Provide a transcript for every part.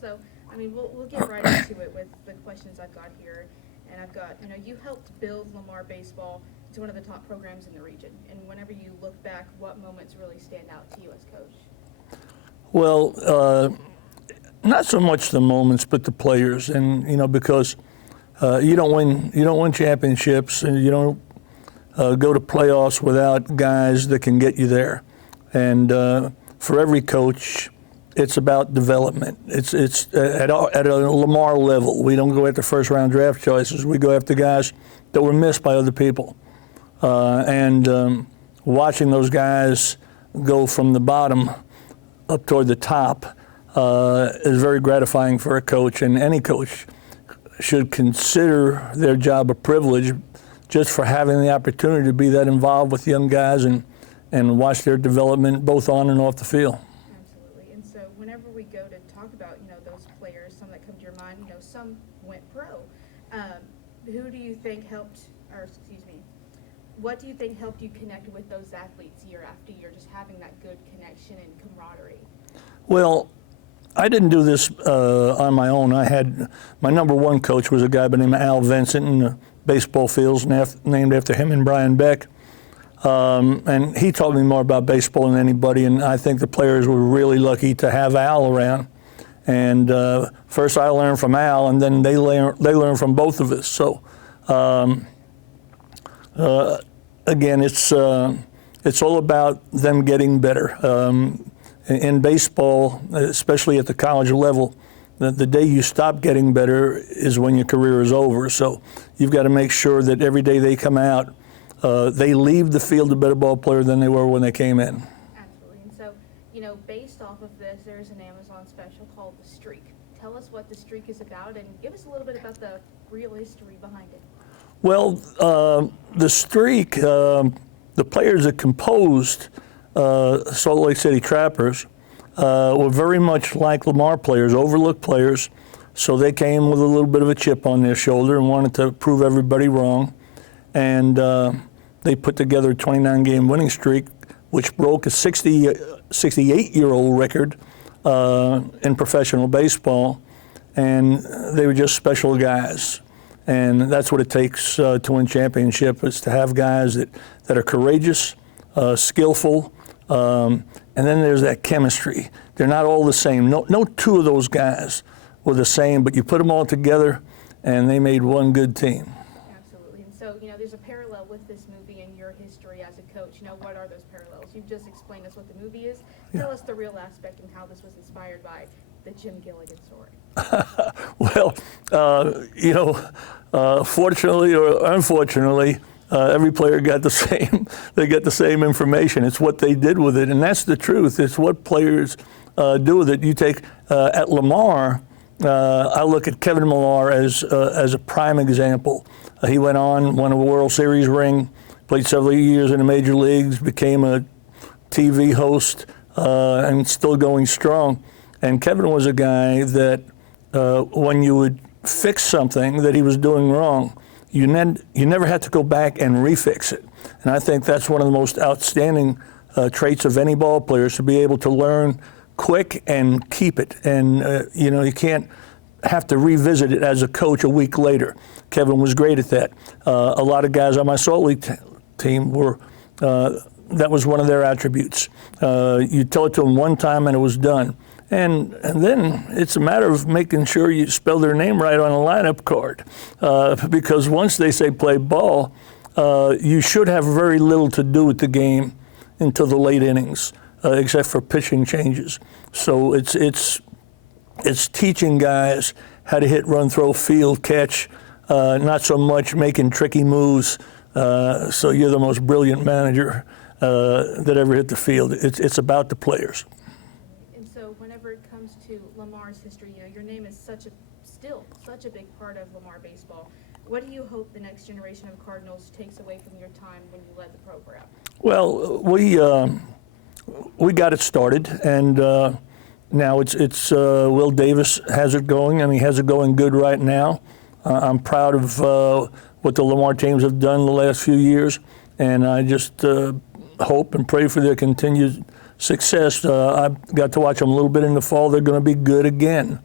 So, I mean, we'll get right into it with the questions I've got here. And I've got, you helped build Lamar baseball to one of the top programs in the region. And whenever you look back, what moments really stand out to you as coach? Well, not so much the moments, but the players, and because you don't win championships, and you don't go to playoffs without guys that can get you there. And for every coach, it's about development. It's at a Lamar level. We don't go after first-round draft choices. We go after guys that were missed by other people. And watching those guys go from the bottom up toward the top is very gratifying for a coach. And any coach should consider their job a privilege just for having the opportunity to be that involved with young guys and watch their development both on and off the field. Whenever we go to talk about, those players, some that come to your mind, some went pro. Who do you think what do you think helped you connect with those athletes year after year, just having that good connection and camaraderie? Well, I didn't do this on my own. I had my number one coach was a guy by the name of Al Vincent in the baseball fields, named after him and Brian Beck. And he taught me more about baseball than anybody, and I think the players were really lucky to have Al around. And first I learned from Al, and then they learned from both of us. So again, it's all about them getting better. In baseball, especially at the college level, the day you stop getting better is when your career is over. So you've got to make sure that every day they come out, they leave the field a better ball player than they were when they came in. Absolutely. And so, based off of this, there's an Amazon special called The Streak. Tell us what The Streak is about and give us a little bit about the real history behind it. Well, The Streak, the players that composed Salt Lake City Trappers were very much like Lamar players, overlooked players. So they came with a little bit of a chip on their shoulder and wanted to prove everybody wrong. And they put together a 29-game winning streak, which broke a 68-year-old record in professional baseball. And they were just special guys. And that's what it takes to win championship, is to have guys that are courageous, skillful, and then there's that chemistry. They're not all the same. No two of those guys were the same, but you put them all together, and they made one good team. Absolutely. And so, there's a parallel with this movie and your history as a coach. What are those parallels? You've just explained us what the movie is. Tell us the real aspect and how this was inspired by the Jim Gilligan story. Well, fortunately or unfortunately, every player got the same. They get the same information. It's what they did with it, and that's the truth. It's what players do with it. You take at Lamar. I look at Kevin Millar as a prime example. He went on, won a World Series ring, played several years in the major leagues, became a TV host, and still going strong. And Kevin was a guy that when you would fix something that he was doing wrong, you never had to go back and refix it. And I think that's one of the most outstanding traits of any ball player, is to be able to learn quick and keep it. And, you can't have to revisit it as a coach a week later. Kevin was great at that. A lot of guys on my Salt Lake team were, that was one of their attributes. You tell it to them one time and it was done. And then it's a matter of making sure you spell their name right on a lineup card. Because once they say play ball, you should have very little to do with the game until the late innings, except for pitching changes. So it's teaching guys how to hit, run, throw, field, catch, not so much making tricky moves. So you're the most brilliant manager that ever hit the field. It's about the players. Whenever it comes to Lamar's history, your name is still such a big part of Lamar baseball. What do you hope the next generation of Cardinals takes away from your time when you led the program? Well, we got it started, and now it's Will Davis has it going, and he has it going good right now. I'm proud of what the Lamar teams have done the last few years, and I just hope and pray for their continued success. I got to watch them a little bit in the fall. They're going to be good again.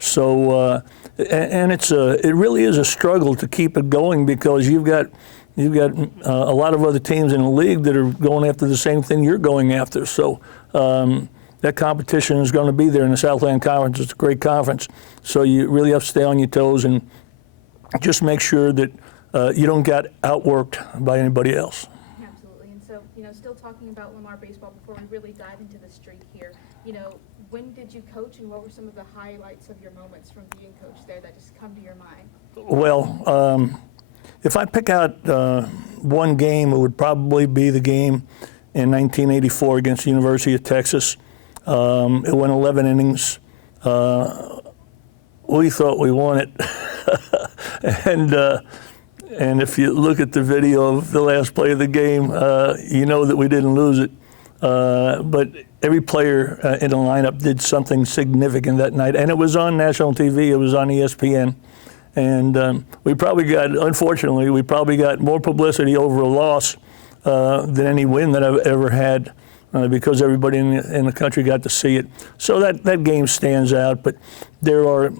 So, and it really is a struggle to keep it going because you've got a lot of other teams in the league that are going after the same thing you're going after. So that competition is going to be there in the Southland Conference. It's a great conference. So you really have to stay on your toes and just make sure that you don't get outworked by anybody else. Absolutely. And so, still talking about Lamar baseball before we really dive into the streak here, when did you coach and what were some of the highlights of your moments from being coached there that just come to your mind? Well, if I pick out one game, it would probably be the game in 1984 against the University of Texas. It went 11 innings. We thought we won it. And if you look at the video of the last play of the game, you know that we didn't lose it. But every player in the lineup did something significant that night. And it was on national TV. It was on ESPN. And unfortunately, we probably got more publicity over a loss than any win that I've ever had because everybody in the country got to see it. So that game stands out. But there are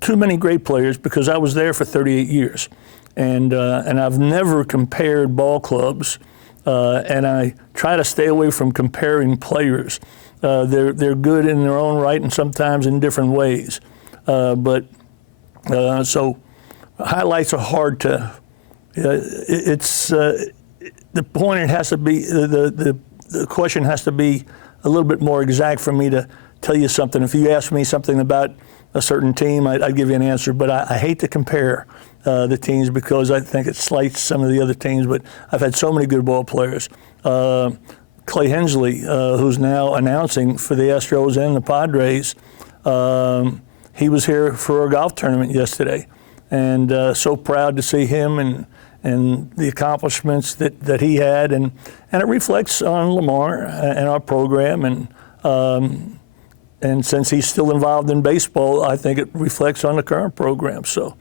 too many great players because I was there for 38 years. And I've never compared ball clubs, and I try to stay away from comparing players. They're good in their own right and sometimes in different ways. So highlights are hard to. The point. It has to be the question has to be a little bit more exact for me to tell you something. If you ask me something about a certain team, I'd give you an answer. But I hate to compare the teams because I think it slights some of the other teams. But I've had so many good ball players. Clay Hensley, who's now announcing for the Astros and the Padres, he was here for a golf tournament yesterday, and so proud to see him and the accomplishments that he had, and it reflects on Lamar and our program, and since he's still involved in baseball, I think it reflects on the current program. So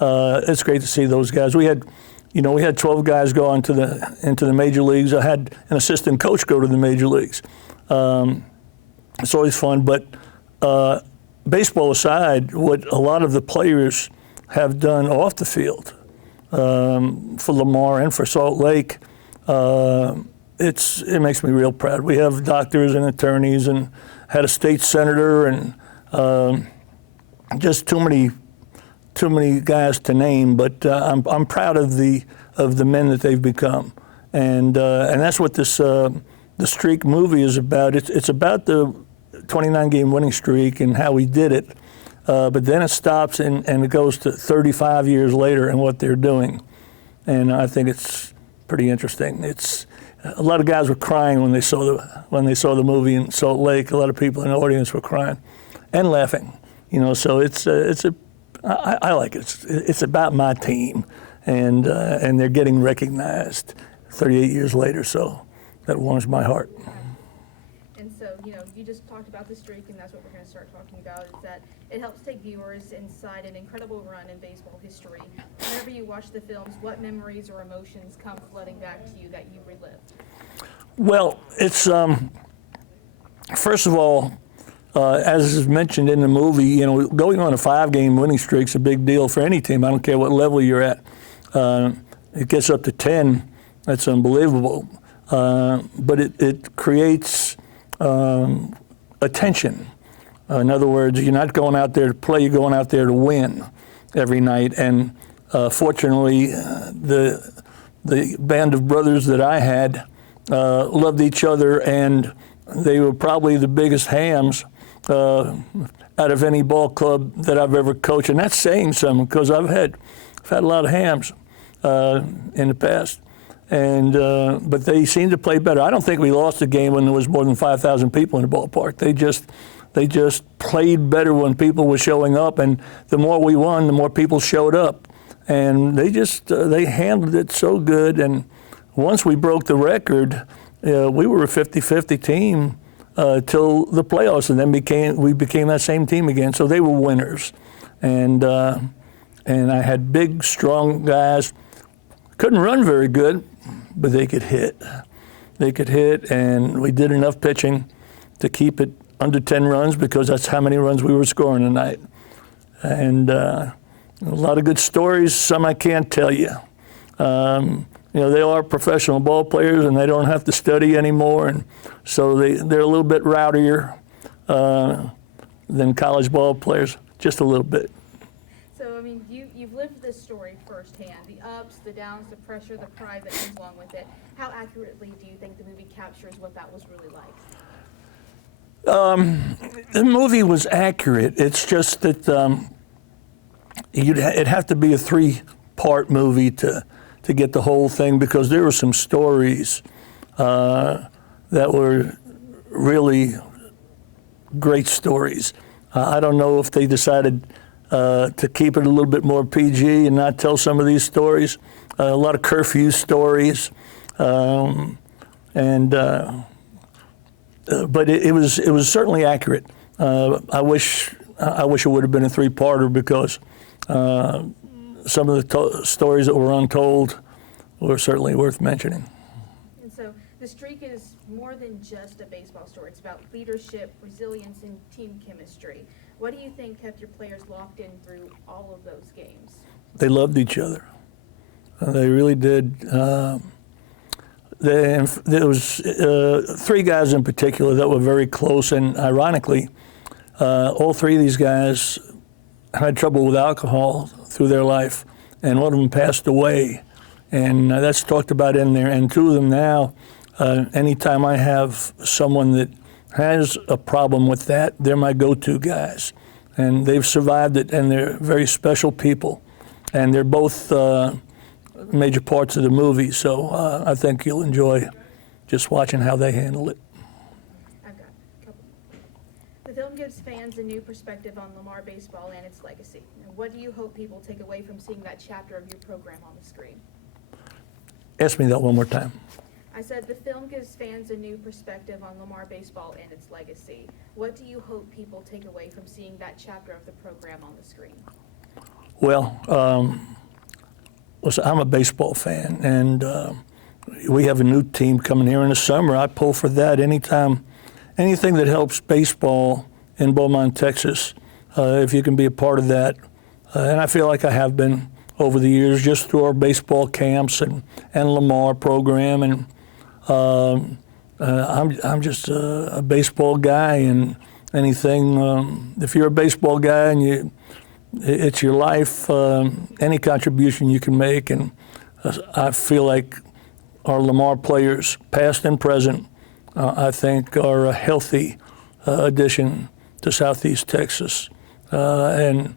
it's great to see those guys. We had 12 guys go into the major leagues. I had an assistant coach go to the major leagues. It's always fun, but baseball aside, what a lot of the players have done off the field for Lamar and for Salt Lake, it makes me real proud. We have doctors and attorneys and had a state senator and just too many guys to name. But I'm proud of the men that they've become, and that's what this the Streak movie is about. It's about the 29-game winning streak and how we did it. But then it stops and it goes to 35 years later and what they're doing. And I think it's pretty interesting. A lot of guys were crying when they saw the movie in Salt Lake. A lot of people in the audience were crying and laughing. So I like it. It's about my team, and they're getting recognized 38 years later. So that warms my heart. And so, you just talked about the streak, and that's what we're going to start talking about, is that it helps take viewers inside an incredible run in baseball history. Whenever you watch the films, what memories or emotions come flooding back to you that you relived? Well, it's, first of all, as is mentioned in the movie, going on a 5-game winning streak is a big deal for any team. I don't care what level you're at. It gets up to 10. That's unbelievable. But it creates attention. In other words, you're not going out there to play, you're going out there to win every night. And fortunately, the band of brothers that I had loved each other, and they were probably the biggest hams out of any ball club that I've ever coached. And that's saying something, because I've had a lot of hams in the past. And but they seemed to play better. I don't think we lost a game when there was more than 5,000 people in the ballpark. They just played better when people were showing up, and the more we won, the more people showed up. And they handled it so good. And once we broke the record, we were a 50-50 team till the playoffs, and then we became that same team again. So they were winners. And I had big, strong guys. Couldn't run very good, but they could hit. They could hit, and we did enough pitching to keep it under 10 runs, because that's how many runs we were scoring tonight. and a lot of good stories. Some I can't tell you. They are professional ball players, and they don't have to study anymore, and so they're a little bit rowdier than college ball players, just a little bit. So, I mean, you've lived this story firsthand, the ups, the downs, the pressure, the pride that comes along with it. How accurately do you think the movie captures what that was really like? The movie was accurate. It's just that it'd have to be a 3-part movie to get the whole thing, because there were some stories that were really great stories. I don't know if they decided to keep it a little bit more PG and not tell some of these stories. A lot of curfew stories, but it was certainly accurate. I wish it would have been a 3-parter, because some of the stories that were untold were certainly worth mentioning. And so the streak is more than just a baseball story. It's about leadership, resilience, and team chemistry. What do you think kept your players locked in through all of those games? They loved each other. They really did. There was 3 guys in particular that were very close, and ironically, all 3 of these guys had trouble with alcohol through their life, and one of them passed away, and that's talked about in there. And 2 of them now, anytime I have someone that has a problem with that, they're my go-to guys, and they've survived it, and they're very special people, and they're both major parts of the movie, so I think you'll enjoy just watching how they handle it. I've got a couple. The film gives fans a new perspective on Lamar baseball and its legacy. And what do you hope people take away from seeing that chapter of your program on the screen? Ask me that one more time. I said the film gives fans a new perspective on Lamar baseball and its legacy. What do you hope people take away from seeing that chapter of the program on the screen? Well, listen, I'm a baseball fan, and we have a new team coming here in the summer. I pull for that anytime, anything that helps baseball in Beaumont, Texas, if you can be a part of that. And I feel like I have been over the years, just through our baseball camps and Lamar program. And I'm just a baseball guy, and anything, if you're a baseball guy and it's your life, any contribution you can make. And I feel like our Lamar players, past and present, I think are a healthy addition to Southeast Texas. And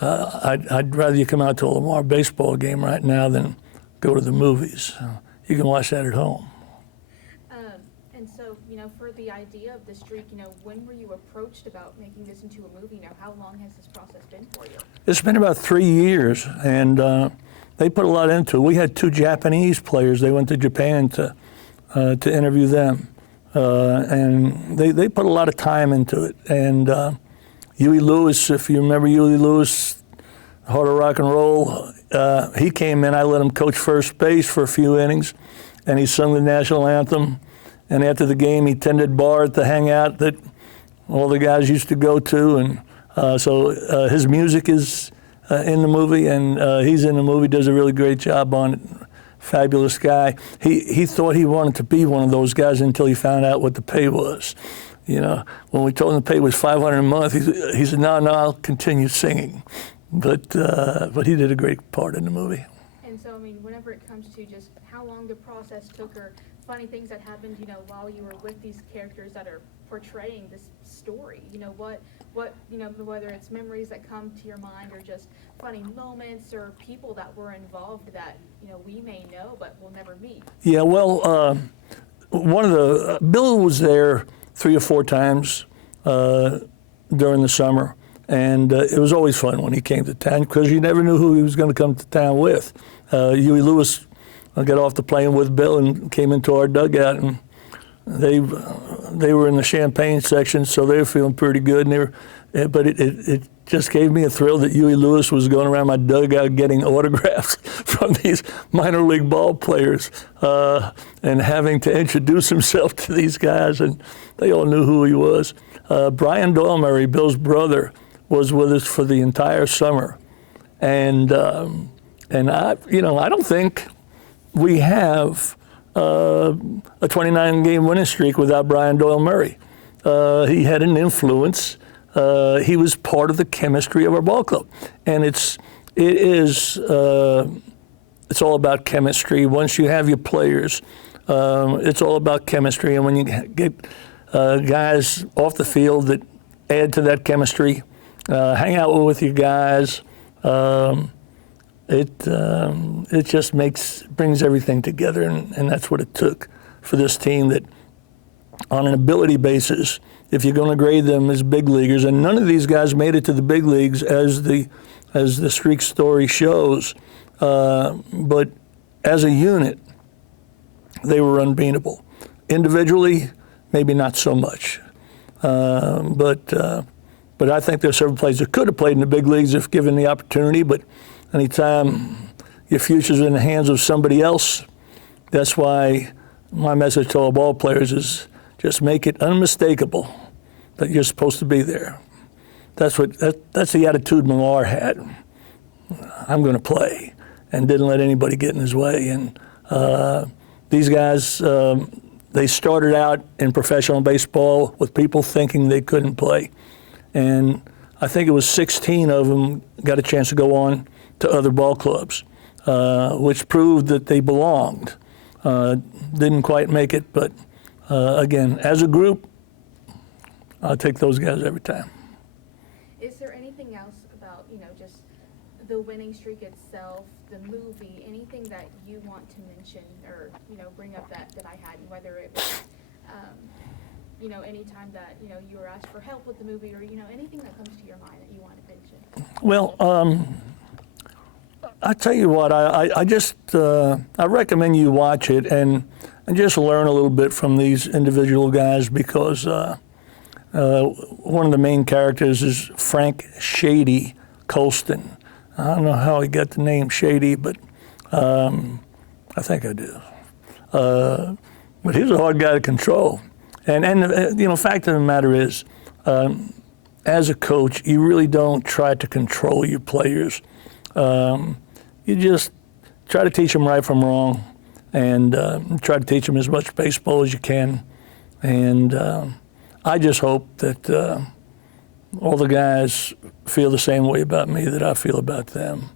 I'd rather you come out to a Lamar baseball game right now than go to the movies. You can watch that at home. And so, for the idea of the streak, when were you approached about making this into a movie? How long has this process been for you? It's been about 3 years, and they put a lot into it. We had 2 Japanese players. They went to Japan to interview them, and they put a lot of time into it. And Huey Lewis, if you remember Huey Lewis, Heart of Rock and Roll, he came in. I let him coach first base for a few innings, and he sung the national anthem. And after the game, he tended bar at the hangout that all the guys used to go to. And so his music is in the movie, and he's in the movie, does a really great job on it. Fabulous guy. He thought he wanted to be one of those guys until he found out what the pay was. When we told him the pay was $500 a month, he said, no, I'll continue singing. But he did a great part in the movie. And so, whenever it comes to just how long the process took, or funny things that happened, while you were with these characters that are portraying this story, what whether it's memories that come to your mind, or just funny moments, or people that were involved that, we may know but we'll never meet. Yeah, well, Bill was there 3 or 4 times during the summer, and it was always fun when he came to town, because you never knew who he was going to come to town with. Huey Lewis got off the plane with Bill and came into our dugout, and they were in the champagne section, so they were feeling pretty good. But it just gave me a thrill that Huey Lewis was going around my dugout getting autographs from these minor league ball players, and having to introduce himself to these guys, and they all knew who he was. Brian Dolmery, Bill's brother, was with us for the entire summer. And I don't think we have a 29-game winning streak without Brian Doyle Murray. He had an influence. He was part of the chemistry of our ball club, and it's all about chemistry. Once you have your players, it's all about chemistry, and when you get guys off the field that add to that chemistry, hang out with your guys. It just brings everything together, and that's what it took for this team. That on an ability basis, if you're going to grade them as big leaguers, and none of these guys made it to the big leagues as the streak story shows, but as a unit, they were unbeatable. Individually, maybe not so much, but I think there's several players that could have played in the big leagues if given the opportunity. But anytime your future's in the hands of somebody else, that's why my message to all ball players is just make it unmistakable that you're supposed to be there. That's the attitude Lamar had. I'm going to play, and didn't let anybody get in his way. And these guys, they started out in professional baseball with people thinking they couldn't play. And I think it was 16 of them got a chance to go on to other ball clubs, which proved that they belonged. Didn't quite make it, but again, as a group, I'll take those guys every time. Is there anything else about, just the winning streak itself, the movie, anything that you want to mention or, bring up that I hadn't, whether it was, any time that, you were asked for help with the movie or, anything that comes to your mind that you want to mention? Well, I tell you what, I just I recommend you watch it and just learn a little bit from these individual guys, because one of the main characters is Frank Shady Colston. I don't know how he got the name Shady, but I think I do. But he's a hard guy to control. And fact of the matter is, as a coach, you really don't try to control your players. You just try to teach them right from wrong, and try to teach them as much baseball as you can. And I just hope that all the guys feel the same way about me that I feel about them.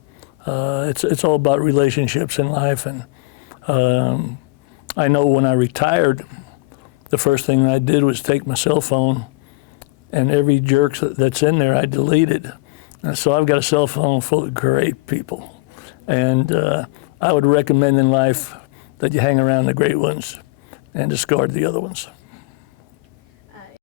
It's all about relationships in life, and I know when I retired, the first thing I did was take my cell phone, and every jerk that's in there I deleted. And so I've got a cell phone full of great people. And I would recommend in life that you hang around the great ones and discard the other ones.